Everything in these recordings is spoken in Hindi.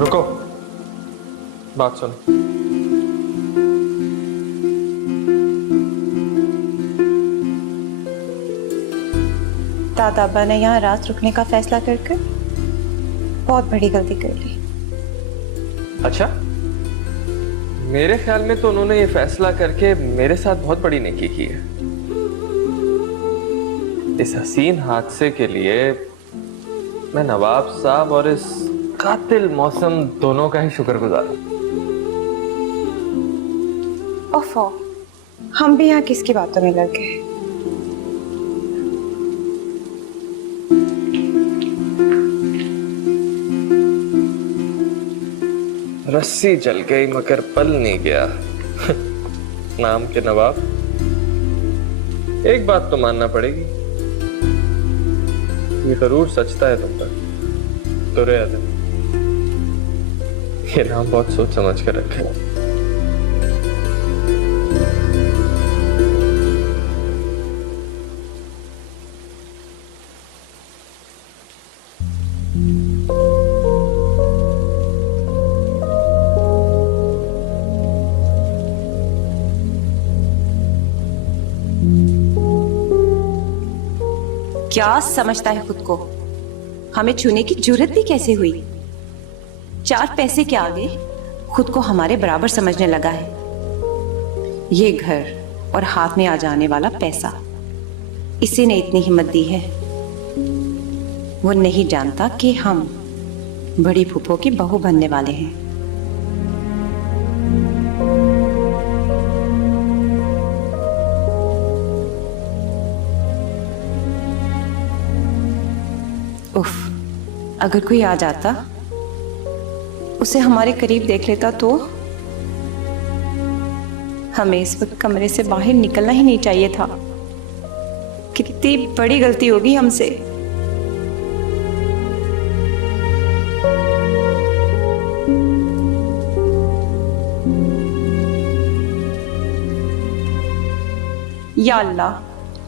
रुको, बात सुन। दादाबा ने यहाँ रात रुकने का फैसला करके बहुत बड़ी गलती कर ली। अच्छा, मेरे ख्याल में तो उन्होंने ये फैसला करके मेरे साथ बहुत बड़ी नेकी की है। इस हसीन हादसे के लिए मैं नवाब साहब और इस कातिल मौसम दोनों का ही शुक्रगुजार हूं। ओफो, हम भी यहाँ किसकी बातों में लग गए। रस्सी जल गई मगर पल नहीं गया। नाम के नवाब। एक बात तो मानना पड़ेगी, ये जरूर सचता है तुम पर। दुर्योधन, ये नाम बहुत सोच समझ कर रखा है। क्या समझता है खुद को? हमें छूने की जुर्रत भी कैसे हुई? 4 पैसे के आगे खुद को हमारे बराबर समझने लगा है। ये घर और हाथ में आ जाने वाला पैसा, इसी ने इतनी हिम्मत दी है। वो नहीं जानता कि हम बड़ी फूफो की बहू बनने वाले हैं। उफ, अगर कोई आ जाता, उसे हमारे करीब देख लेता तो हमें इस वक्त कमरे से बाहर निकलना ही नहीं चाहिए था। कितनी बड़ी गलती होगी हमसे। या अल्लाह,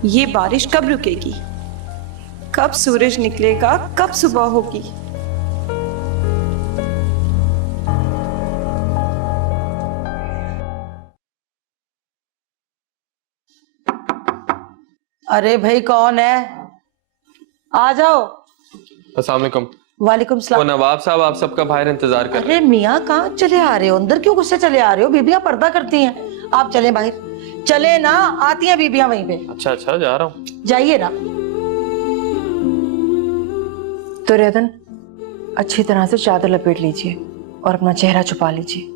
ये बारिश कब रुकेगी? कब सूरज निकलेगा? कब सुबह होगी? अरे भाई, कौन है? आ जाओ। अस्सलाम वालेकुम। वालेकुम वो सलाम। नवाब साहब आप सबका बाहर इंतजार कर रहे अरे मियाँ, कहाँ चले आ रहे हो? अंदर क्यों गुस्से चले आ रहे हो? बीबियां पर्दा करती हैं। आप चले बाहर, चले ना, आती हैं बीबियां वहीं पे। अच्छा अच्छा, जा रहा हूँ। जाइए ना। दुर्योधन, अच्छी तरह से चादर लपेट लीजिए और अपना चेहरा छुपा लीजिए।